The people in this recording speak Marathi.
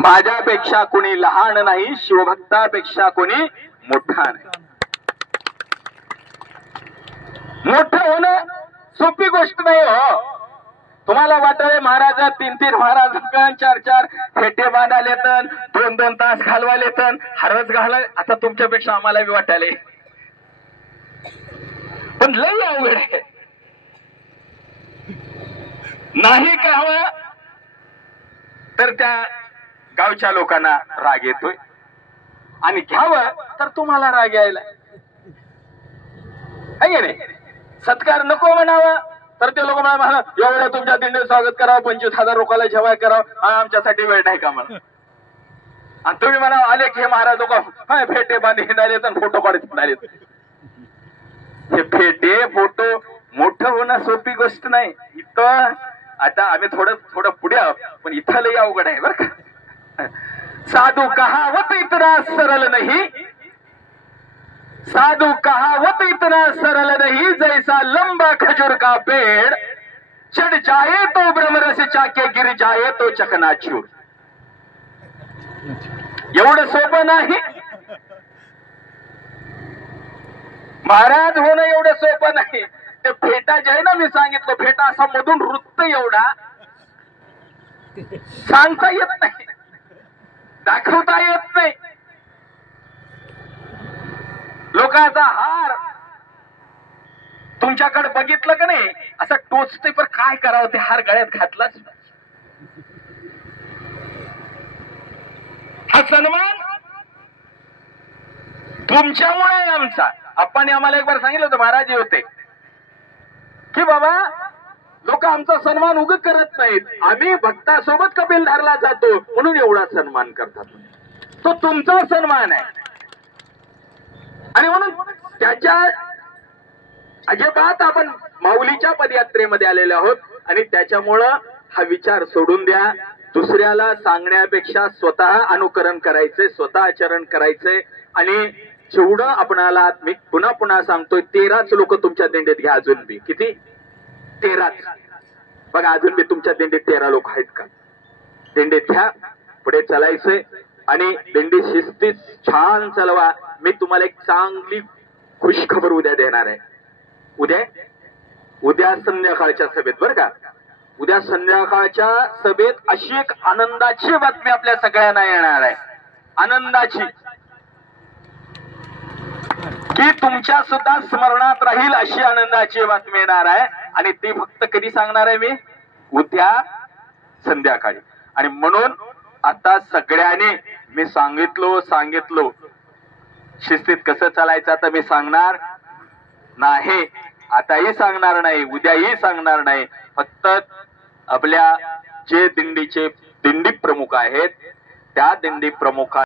माझ्यापेक्षा कोणी लहान नाही, शिवभक्तापेक्षा कोणी मोठा नाही. मोठं होणं सोपी गोष्ट नाही हो. तुम्हाला वाटतंय महाराज 3-3 महाराज 4-4 फेटे बांधाले तर 2-2 तास घालवाले तर हरच घालाय. आता तुमच्यापेक्षा आम्हाला बी वाटायले, पण लई अवघड आहे. नाही करावं तर त्या गावच्या लोकांना राग येतोय, आणि घ्यावं तर तुम्हाला राग यायला आहे नाही. सत्कार नको म्हणावा तर ते लोक म्हणा एवढं तुमच्या दिंडीत स्वागत करावं, 25,000 लोकांना जेवाय करावं, आमच्यासाठी वेळ नाही का म्हणा. आणि तुम्ही म्हणा आले की हे महाराज लोक फेटे बांधे हिंडाले तर फोटो काढत हिंडाले. हे फेटे फोटो मोठं होणं सोपी गोष्ट नाही. इथं आता आम्ही थोडं पुढे आहोत, पण इथं लई अवघड आहे बरं का. साधू कहावत इतना सरल नहीं, साधू कहावत इतना सरल नहीं, जैसा लंबा खजूर का पेड़, चढ़ जाए तो ब्रह्मरस चाके, गिर जाए तो चकनाचूर. एवढं सोपं नाही. महाराज होणं एवढं सोपं नाही. ते फेटा जे आहे ना, मी सांगितलं फेटा असा मधून रुतत एवढा, सांगता येत नाही, दाखवता येत नाही. लोकांचा हार तुमच्याकडे बघितलं का नाही, असं टोचते, पण काय करावं, ते हार गळ्यात घातलाच. हा सन्मान तुमच्यामुळे आमचा. आपण आम्हाला एक बार सांगितलं होतं, महाराज होते की बाबा लोक आमचा सन्मान उग करत नाहीत, आम्ही भक्तासोबत कपिलधारला जातो म्हणून एवढा सन्मान करतात. तो तुमचा सन्मान आहे, आणि म्हणून त्याच्या अजिबात आपण माऊलीच्या पदयात्रेमध्ये आलेले आहोत. आणि त्याच्यामुळं हा विचार सोडून द्या. दुसऱ्याला सांगण्यापेक्षा स्वतः अनुकरण करायचंय, स्वतः आचरण करायचंय. आणि जेवढं आपणाला, मी पुन्हा पुन्हा सांगतोय, 13च लोक तुमच्या दिंडीत घ्या. अजून बी किती? 13च. बघा अजून बी तुमच्या दिंडीत 13 लोक आहेत का? दिंडीत घ्या, पुढे चालायचंय. आणि दिंडी शिस्तीत छान चालवा. मी तुम्हाला एक चांगली खुशखबर उद्या देणार आहे. उद्या संध्याकाळच्या सभेत बरं का, उद्या संध्याकाळच्या सभेत अशी एक आनंदाची बातमी आपल्या सगळ्यांना येणार आहे. आनंदाची, की तुमच्या सुद्धा स्मरणात राहील अशी आनंदाची बातमी येणार आहे. आणि ती फक्त कधी सांगणार आहे मी? उद्या संध्याकाळी. आणि म्हणून आता सगळ्यांनी मी सांगितलो शिस्तीत कसं चालायचं आता मी सांगणार नाही, आताही सांगणार नाही, उद्याही सांगणार नाही. फक्त आपल्या जे दिंडी प्रमुख आहेत त्या दिंडी प्रमुखांना